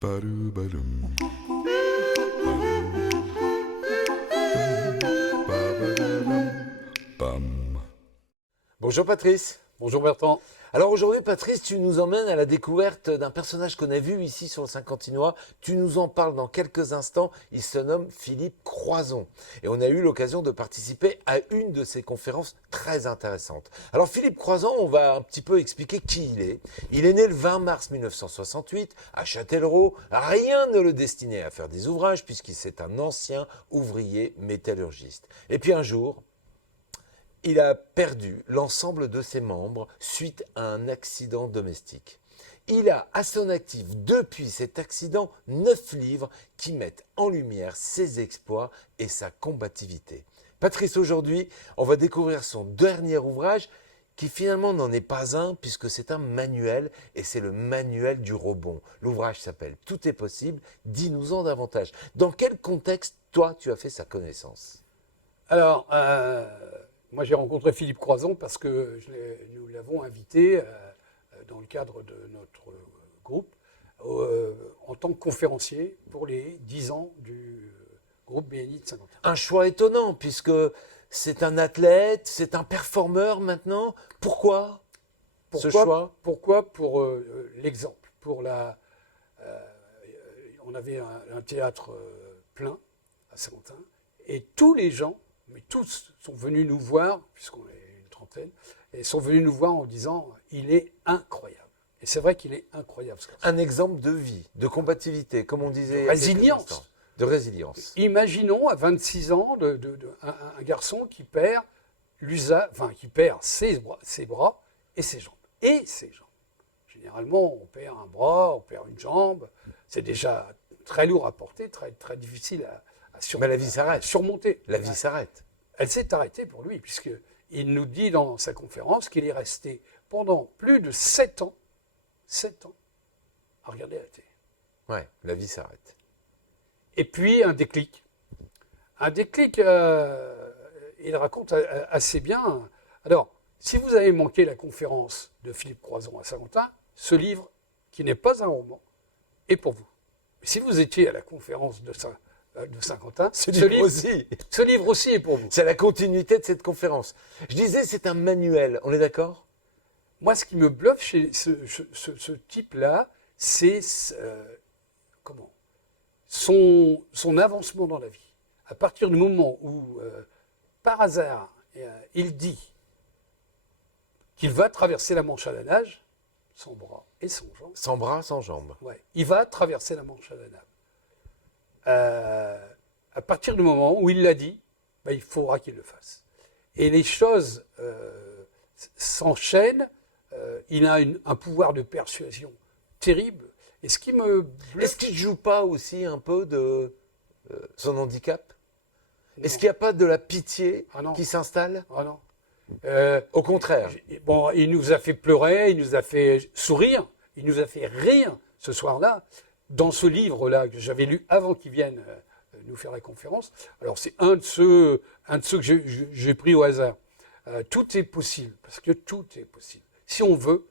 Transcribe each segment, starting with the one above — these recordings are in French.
Ba-do-ba-dum. Bam. Bonjour Patrice. Bonjour Bertrand. Alors aujourd'hui Patrice, tu nous emmènes à la découverte d'un personnage qu'on a vu ici sur le Saint-Quentinois. Tu nous en parles dans quelques instants. Il se nomme Philippe Croison. Et on a eu l'occasion de participer à une de ses conférences très intéressantes. Alors Philippe Croison, on va un petit peu expliquer qui il est. Il est né le 20 mars 1968 à Châtellerault. Rien ne le destinait à faire des ouvrages puisqu'il est un ancien ouvrier métallurgiste. Et puis un jour, il a perdu l'ensemble de ses membres suite à un accident domestique. Il a à son actif, depuis cet accident, 9 livres qui mettent en lumière ses exploits et sa combativité. Patrice, aujourd'hui, on va découvrir son dernier ouvrage qui finalement n'en est pas un puisque c'est un manuel et c'est le manuel du rebond. L'ouvrage s'appelle « Tout est possible ». Dis-nous-en davantage. Dans quel contexte, toi, tu as fait sa connaissance ? Alors, moi j'ai rencontré Philippe Croison parce que nous l'avons invité dans le cadre de notre groupe en tant que conférencier pour les 10 ans du groupe BNI de Saint-Quentin. Un choix étonnant puisque c'est un athlète, c'est un performeur maintenant. Pourquoi ce choix ? Pourquoi pour l'exemple, on avait un théâtre plein à Saint-Quentin et tous les gens, mais tous sont venus nous voir, puisqu'on est une trentaine, et sont venus nous voir en disant « il est incroyable ». Et c'est vrai qu'il est incroyable. Un exemple de vie, de combativité, comme on disait. De résilience. De résilience. Imaginons à 26 ans un garçon qui perd ses bras et ses jambes. Et ses jambes. Généralement, on perd un bras, on perd une jambe. C'est déjà très lourd à porter, très, très difficile à Mais la vie s'arrête. surmonter. La vie s'arrête. Elle s'est arrêtée pour lui, puisqu'il nous dit dans sa conférence qu'il est resté pendant plus de 7 ans, à regarder la télé. Ouais, la vie s'arrête. Et puis un déclic. Un déclic, il raconte assez bien. Alors, si vous avez manqué la conférence de Philippe Croison à Saint-Quentin, ce livre, qui n'est pas un roman, est pour vous. Mais si vous étiez à la conférence de Saint-Quentin, ce livre aussi est pour vous. C'est la continuité de cette conférence. Je disais, c'est un manuel, on est d'accord ? Moi, ce qui me bluffe chez ce type-là, c'est son avancement dans la vie. À partir du moment où, par hasard, il dit qu'il va traverser la Manche à la nage, sans bras et sans jambes. Sans bras, sans jambes. Ouais, il va traverser la Manche à la nage. À partir du moment où il l'a dit, il faudra qu'il le fasse. Et les choses s'enchaînent. Il a un pouvoir de persuasion terrible. Et ce qui me bluffe, Est-ce qu'il ne joue pas aussi un peu de son handicap ? Est-ce qu'il n'y a pas de la pitié qui s'installe ? Ah non. Au contraire. Bon, il nous a fait pleurer, il nous a fait sourire, il nous a fait rire ce soir-là. Dans ce livre-là que j'avais lu avant qu'il vienne nous faire la conférence. Alors c'est un de ceux que j'ai pris au hasard. Tout est possible, parce que tout est possible. Si on veut,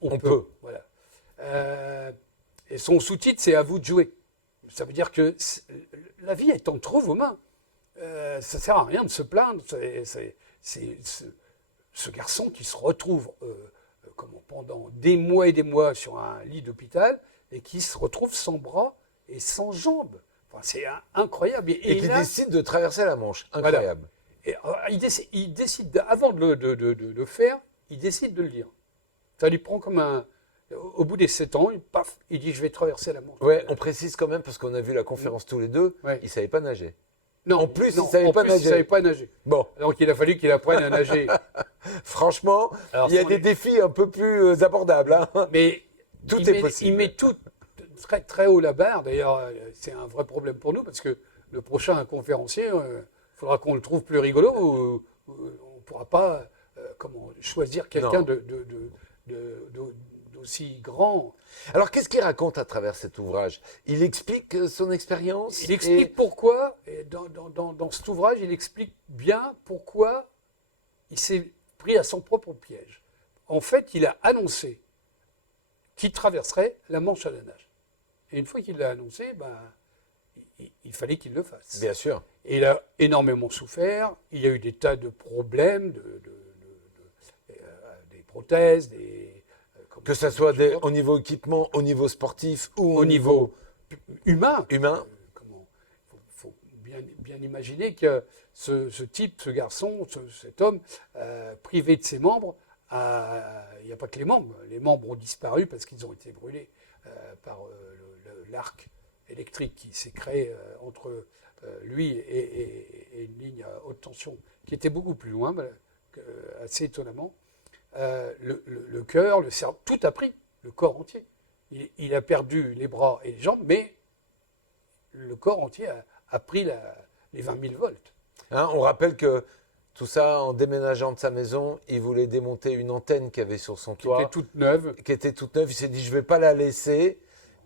on peut. Voilà. Et son sous-titre, c'est « À vous de jouer ». Ça veut dire que la vie est entre vos mains. Ça ne sert à rien de se plaindre. C'est ce garçon qui se retrouve pendant des mois et des mois sur un lit d'hôpital et qui se retrouve sans bras et sans jambes. Enfin, c'est incroyable. Et qui décide de traverser la Manche. Incroyable. Voilà. Et il décide, avant de le faire, il décide de le dire. Ça lui prend comme au bout des 7 ans, il dit « je vais traverser la Manche ». Ouais, on précise quand même, parce qu'on a vu la conférence tous les deux, il ne savait pas nager. Non, en plus, il ne savait pas nager. Bon. Donc il a fallu qu'il apprenne à nager. Franchement, il y a des défis un peu plus abordables. Hein. Mais tout est possible. Il met tout très, très haut la barre. D'ailleurs, c'est un vrai problème pour nous, parce que le prochain conférencier, il faudra qu'on le trouve plus rigolo, ou on ne pourra pas choisir quelqu'un d'aussi grand. Alors, qu'est-ce qu'il raconte à travers cet ouvrage ? Il explique son expérience ? Il explique pourquoi, et dans cet ouvrage, il explique bien pourquoi il s'est pris à son propre piège. En fait, il a annoncé qu'il traverserait la Manche à la nage. Et une fois qu'il l'a annoncé, il fallait qu'il le fasse. Bien sûr. Et il a énormément souffert. Il y a eu des tas de problèmes, des prothèses, Que ça soit au niveau équipement, au niveau sportif ou au niveau humain. humain. Faut bien imaginer que ce type, ce garçon, cet homme, privé de ses membres, il n'y a pas que les membres. Les membres ont disparu parce qu'ils ont été brûlés par l'arc électrique qui s'est créé entre lui et une ligne à haute tension qui était beaucoup plus loin, assez étonnamment. Le cœur, le cerveau, tout a pris, le corps entier. Il a perdu les bras et les jambes, mais le corps entier a pris les 20 000 volts. Hein, on rappelle que tout ça, en déménageant de sa maison, il voulait démonter une antenne qu'il y avait sur son toit. Qui était toute neuve. Il s'est dit, je ne vais pas la laisser.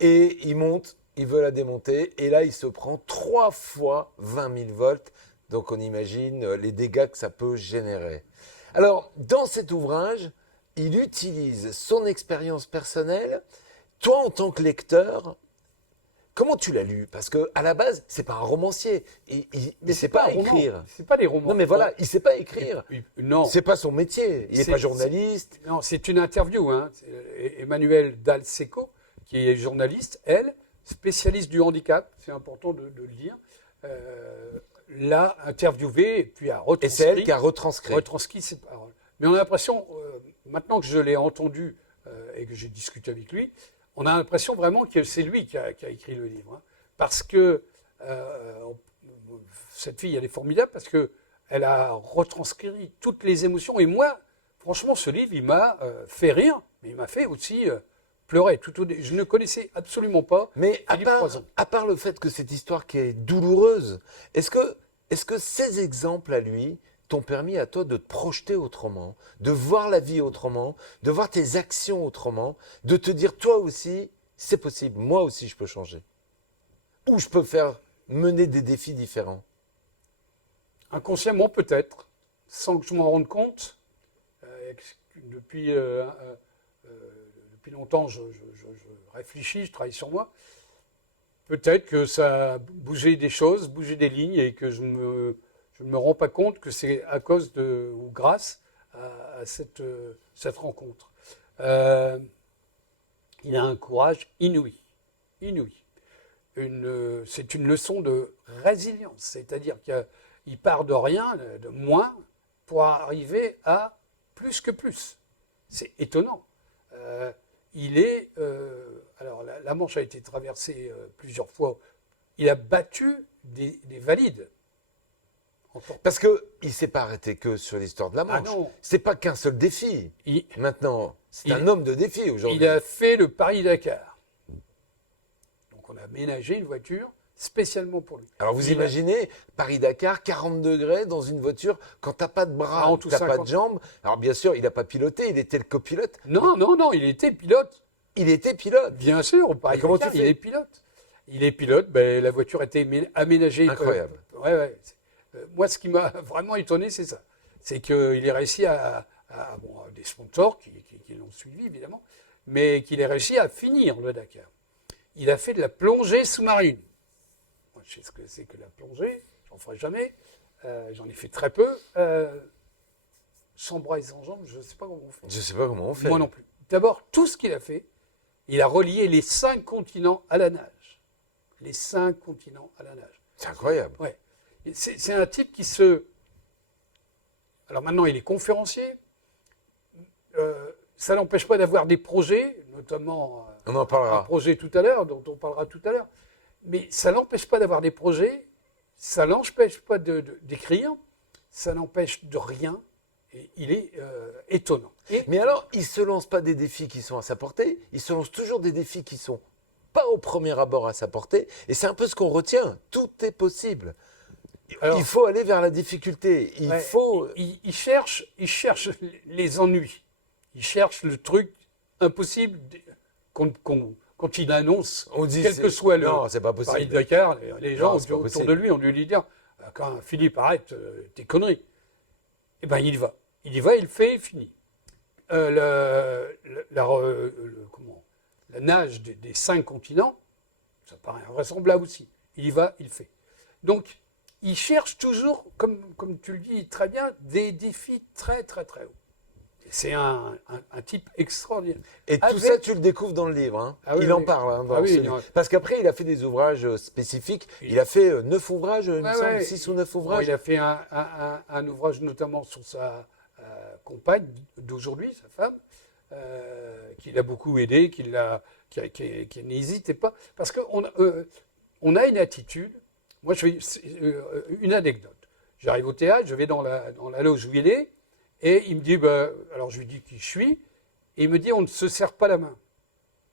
Et il monte, il veut la démonter. Et là, il se prend 3 fois 20 000 volts. Donc, on imagine les dégâts que ça peut générer. Alors, dans cet ouvrage, il utilise son expérience personnelle. Toi, en tant que lecteur, comment tu l'as lu? Parce que à la base, c'est pas un romancier. Il ne sait pas écrire. C'est pas des romans. Non, mais voilà, il sait pas écrire. Non. C'est pas son métier. Il n'est pas journaliste. Non, c'est une interview. Hein. Emmanuelle Dalseco, qui est journaliste, elle, spécialiste du handicap, c'est important de le dire, l'a interviewé et puis a retranscrit. Et c'est elle qui a retranscrit ses paroles. Mais on a l'impression, maintenant que je l'ai entendu et que j'ai discuté avec lui, on a l'impression vraiment que c'est lui qui a écrit le livre. Hein. Parce que cette fille, elle est formidable parce qu'elle a retranscrit toutes les émotions. Et moi, franchement, ce livre, il m'a fait rire, mais il m'a fait aussi pleurer. Je ne connaissais absolument pas Philippe Croizon. À part le fait que cette histoire qui est douloureuse, est-ce que ces exemples à lui t'ont permis à toi de te projeter autrement, de voir la vie autrement, de voir tes actions autrement, de te dire toi aussi, c'est possible, moi aussi je peux changer. Ou je peux mener des défis différents. Inconsciemment peut-être, sans que je m'en rende compte. Depuis longtemps, je réfléchis, je travaille sur moi. Peut-être que ça a bougé des choses, bougé des lignes et que je ne me rends pas compte que c'est à cause ou grâce à cette rencontre. Il a un courage inouï. C'est une leçon de résilience, c'est-à-dire qu'il part de rien, de moins, pour arriver à plus que plus. C'est étonnant. Alors la Manche a été traversée plusieurs fois. Il a battu des valides. Parce qu'il ne s'est pas arrêté que sur l'histoire de la Manche. Ah non. C'est pas qu'un seul défi. Maintenant, c'est un homme de défi aujourd'hui. Il a fait le Paris-Dakar. Donc on a aménagé une voiture spécialement pour lui. Alors vous imaginez, Paris-Dakar, 40 degrés dans une voiture, quand tu n'as pas de bras, tu n'as pas de jambes. Alors bien sûr, il n'a pas piloté, il était le copilote. Non, il était pilote. Il était pilote. Bien sûr, au Paris-Dakar, il est pilote. Il est pilote, la voiture a été aménagée. Incroyable. Ouais. Moi, ce qui m'a vraiment étonné, c'est ça. C'est qu'il ait réussi à des sponsors qui l'ont suivi, évidemment, mais qu'il ait réussi à finir le Dakar. Il a fait de la plongée sous-marine. Moi, je sais ce que c'est que la plongée, j'en ferai jamais. J'en ai fait très peu. Sans bras et sans jambes, je ne sais pas comment on fait. Je ne sais pas comment on fait. Moi non plus. D'abord, tout ce qu'il a fait, il a relié les 5 continents à la nage. Les 5 continents à la nage. C'est incroyable. Ouais. C'est un type qui Alors maintenant, il est conférencier. Ça n'empêche pas d'avoir des projets, notamment on en parlera. un projet tout à l'heure, dont on parlera tout à l'heure. Mais ça n'empêche pas d'avoir des projets, ça n'empêche pas d'écrire, ça n'empêche de rien. Et il est étonnant. Mais alors, il ne se lance pas des défis qui sont à sa portée, il se lance toujours des défis qui ne sont pas au premier abord à sa portée. Et c'est un peu ce qu'on retient. Tout est possible. Alors, il faut aller vers la difficulté. Il cherche les ennuis. Il cherche le truc impossible quand il annonce, on dit quel que soit le non, c'est pas possible. Paris-Dakar, les gens autour de lui ont dû lui dire quand Philippe, arrête tes conneries. Eh bien, il y va. Il y va, il le fait, il finit. La nage des 5 continents, Ça paraît invraisemblable aussi. Il y va, il fait. Donc, il cherche toujours, comme tu le dis très bien, des défis très, très, très hauts. C'est un type extraordinaire. Et tout ça, tu le découvres dans le livre. Hein. Ah oui, il en oui. parle. Hein, dans Ah oui, ce il livre. en- Parce qu'après, il a fait des ouvrages spécifiques. Oui. Il a fait 9 ouvrages, il me Ouais, semble, ouais. 6 ou 9 Bon, ouvrages. il a fait un ouvrage notamment sur sa compagne d'aujourd'hui, sa femme, qui l'a beaucoup aidé, qui n'hésitait pas. Parce qu'on on a une attitude. Moi, une anecdote. J'arrive au théâtre, je vais dans la loge où il est, et il me dit, alors je lui dis qui je suis, et il me dit, on ne se serre pas la main.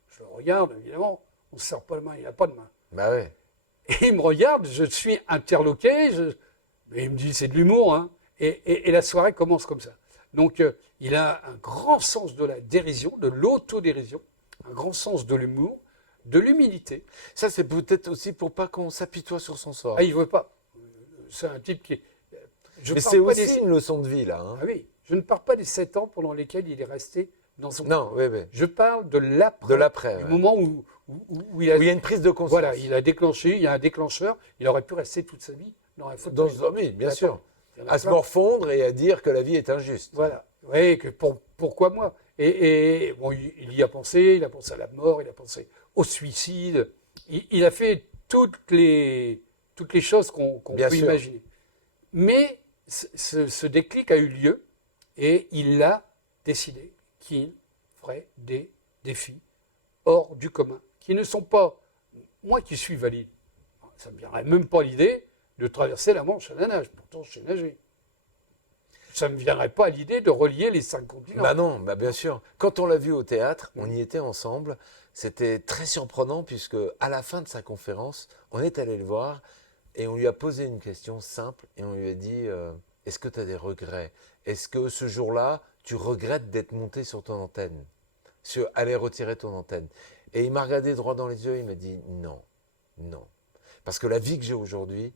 Je le regarde, évidemment, on ne se serre pas la main, il n'a pas de main. Bah ouais. Et il me regarde, je suis interloqué, mais il me dit, c'est de l'humour, hein. Et la soirée commence comme ça. Donc, il a un grand sens de la dérision, de l'autodérision, un grand sens de l'humour, de l'humilité. Ça, c'est peut-être aussi pour pas qu'on s'apitoie sur son sort. Ah, il ne veut pas. C'est un type qui est... Je Mais parle c'est pas aussi une leçon de vie, là. Hein. Ah oui, je ne parle pas des 7 ans pendant lesquels il est resté dans son... Non, oui, oui. Je parle de l'après. De l'après, Du ouais. moment où il a... Où il y a une prise de conscience. Voilà, il a déclenché, il y a un déclencheur, il aurait pu rester toute sa vie dans un fauteuil. Oui, bien Attends, sûr. il y en a À se plein. morfondre et à dire que la vie est injuste. Voilà. Oui, pourquoi moi et bon, il y a pensé, il a pensé à la mort, il a pensé au suicide. Il a fait toutes les choses qu'on Bien peut sûr. imaginer. Mais ce déclic a eu lieu et il a décidé qu'il ferait des défis hors du commun, qui ne sont pas... Moi qui suis valide, ça ne me viendrait même pas l'idée de traverser la Manche à la nage. Pourtant, je sais nager. Ça ne me viendrait pas à l'idée de relier les 5 continents. Bah non, bah bien sûr. Quand on l'a vu au théâtre, on y était ensemble. C'était très surprenant puisque à la fin de sa conférence, on est allé le voir et on lui a posé une question simple et on lui a dit est-ce que tu as des regrets? Est-ce que ce jour-là, tu regrettes d'être monté sur ton antenne? Aller retirer ton antenne? Et il m'a regardé droit dans les yeux et il m'a dit non, non. Parce que la vie que j'ai aujourd'hui,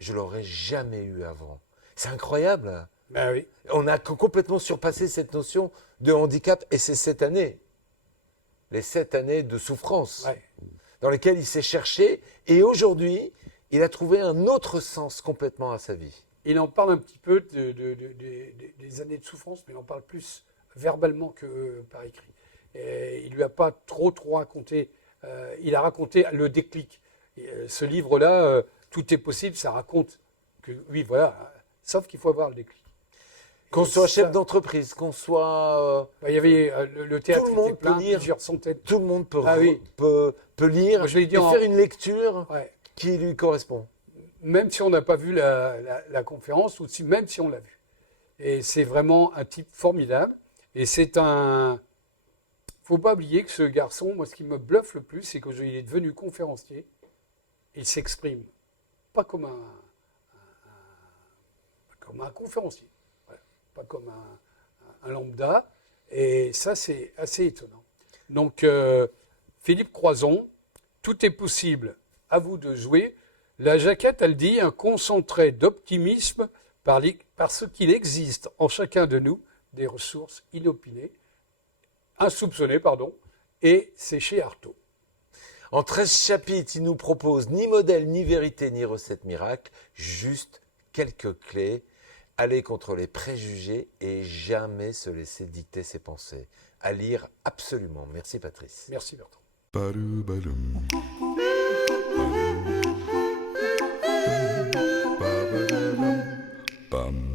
je l'aurais jamais eue avant. C'est incroyable. Hein. Ben oui. On a complètement surpassé cette notion de handicap et c'est cette année. Les 7 années de souffrance Ouais. dans lesquelles il s'est cherché et aujourd'hui, il a trouvé un autre sens complètement à sa vie. Il en parle un petit peu des années de souffrance, mais il en parle plus verbalement que par écrit. Et il ne lui a pas trop raconté. Il a raconté le déclic. Et, ce livre-là, Tout est possible, ça raconte que, oui, voilà, sauf qu'il faut avoir le déclic. Qu'on Et soit ça- chef d'entreprise, qu'on soit... Il y avait le théâtre Tout le monde était plein, peut lire. plusieurs centaines. tout le monde peut, Ah oui. peut lire Moi, je l'ai dit et en- faire une lecture Ouais. qui lui correspond. Même si on n'a pas vu la conférence, ou même si on l'a vu. Et c'est vraiment un type formidable. Et c'est un... faut pas oublier que ce garçon, moi, ce qui me bluffe le plus, c'est qu'il est devenu conférencier. Il s'exprime pas comme un conférencier, voilà. Pas comme un lambda. Et ça, c'est assez étonnant. Donc, Philippe Croison, tout est possible. À vous de jouer. La jaquette, elle dit un concentré d'optimisme parce qu'il existe en chacun de nous des ressources insoupçonnées, et c'est chez Artaud. En 13 chapitres, il nous propose ni modèle, ni vérité, ni recette miracle, juste quelques clés. Aller contre les préjugés et jamais se laisser dicter ses pensées. À lire absolument. Merci Patrice. Merci Bertrand. Ba-do-ba-dum. Ba-ba-da-dum. Bum.